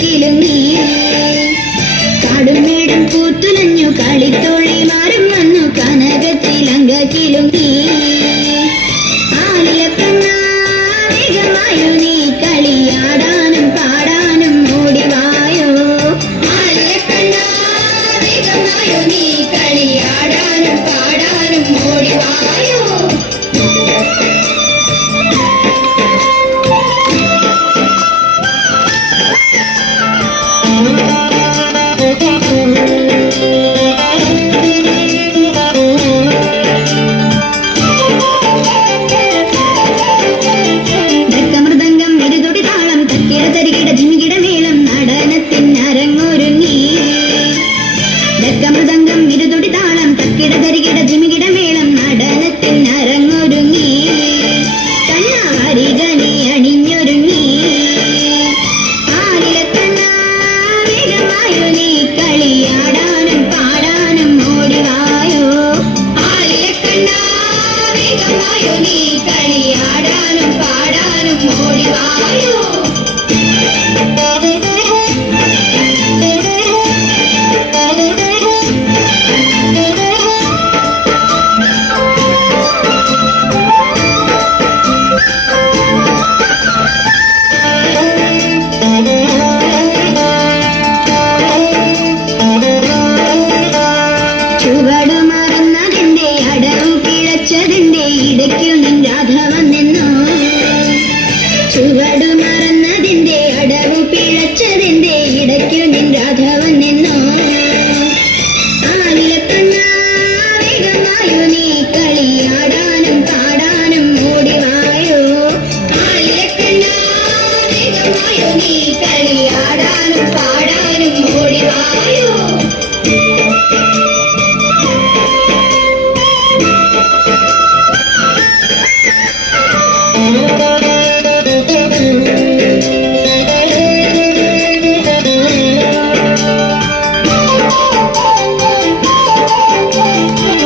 കിലുങ്ങി കാടുമേടും പൂത്തുലഞ്ഞു കളിത്തോഴി മാറും വന്നു കനകച്ചിലങ്ക കിലുങ്ങി ആലിയപ്പന്നാവേഗമായോ നീ കളിയാടാനും പാടാനും ഓടിവായോ ആലിയപ്പന്നാവേഗമായോ നീ കളിയാടാനും പാടാനും ഓടിവായോ മൃദംഗം ഇരുതൊടി താളം തക്കിട തരികിട ജിമികിട മേളം നടനത്തിനരങ്ങൊരുങ്ങി കണ്ണാരികനി അണിഞ്ഞൊരുങ്ങി ആലിലക്കണ്ണാവേഗമായോ നീ കളിയാടാനും പാടാനും ഓടിവായോ ആലിലക്കണ്ണാവേഗമായോ നീ കളിയാടാനും പാടാനും ഓടിവായോ ചുവടുമറന്നതിന്റെ അടവു കിഴച്ചതിന്റെ ഇടയ്ക്കു നിൻ രാധ വന്നെന്നോ ചുവടുമറന്നതിന്റെ അടവു പിഴച്ചതിന്റെ ഇടയ്ക്കു നിൻ രാധ വന്നെന്നോ ആലിലക്കണ്ണാവേഗമായോ നീ കളിയാടാനും പാടാനും ഓടിവായോ ആലിലക്കണ്ണാവേഗമായോ നീ കളിയാടാനും പാടാനും ഓടിവായോ